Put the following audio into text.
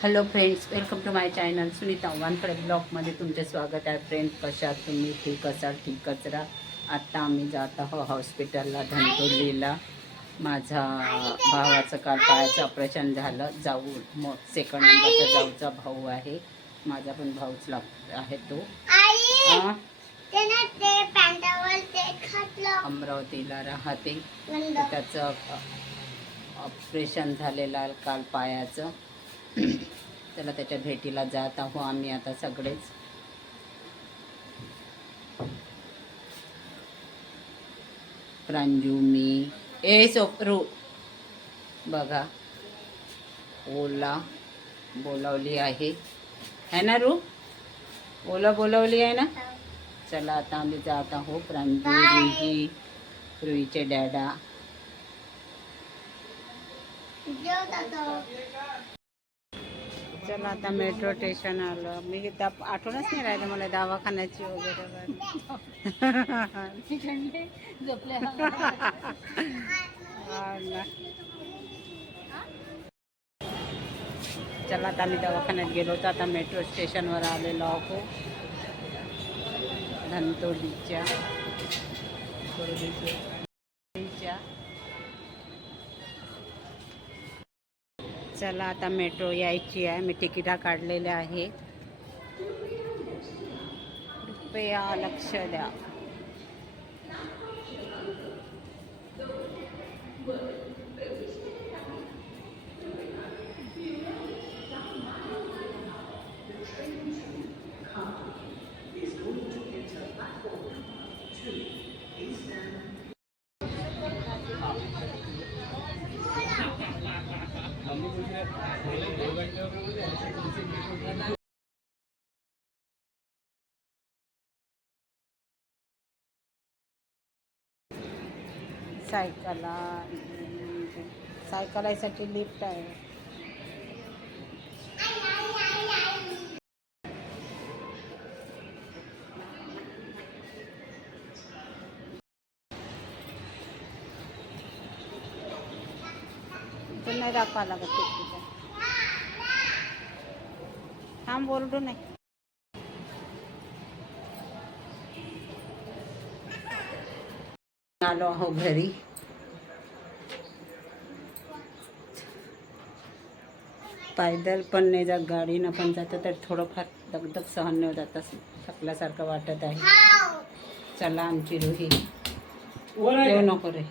Hello friends, welcome to my channel Sunita Wankhade ब्लॉगमध्ये तुमचे स्वागत आहे. फ्रेंड्स, कशा तुम्ही? ठीक असाल? ठीकच राहा. आत्ता आम्ही जात आहोत हॉस्पिटलला, धनतोलीला. माझा भावाचं काल पायाचं ऑपरेशन झालं. जाऊ मग सेकंड नंबरचा जाऊचा भाऊ आहे. माझा पण भाऊच आहे तो. अमरावतीला राहते. त्याचं ऑपरेशन झालेलं आहे काल पायाचं. त्याला त्याच्या भेटीला जात आहो आम्ही आता सगळेच. प्रांजू, मी, सोपरू बघा, ओला बोलावली आहे ना रू? ओला बोलावली आहे ना. चला आता आम्ही जात आहो. प्रांजू, रुही, रुहीचे डॅडा. चला आता मेट्रो स्टेशन आलं. मी आठवणच नाही राहिलं मला दवाखान्याची वगैरे. चला आता आम्ही दवाखान्यात गेलो होतो. आता मेट्रो स्टेशनवर आलेलो आहो धनतोलीच्या. चला आता मेट्रो यायची आहे. मी तिकिटा काढलेले आहे. कृपया लक्ष द्या. सायकलासाठी लिफ्ट आहे. नाही दाखवा लागत तिकीट. थांब बोलतो नाही. आलो आहो घरी. पैदल पण नाही जात, गाडीनं पण जातं तर थोडंफार दगदग सहन नाही होत. थकल्यासारखं वाटत आहे. चला आमची रुही येऊ नको रे.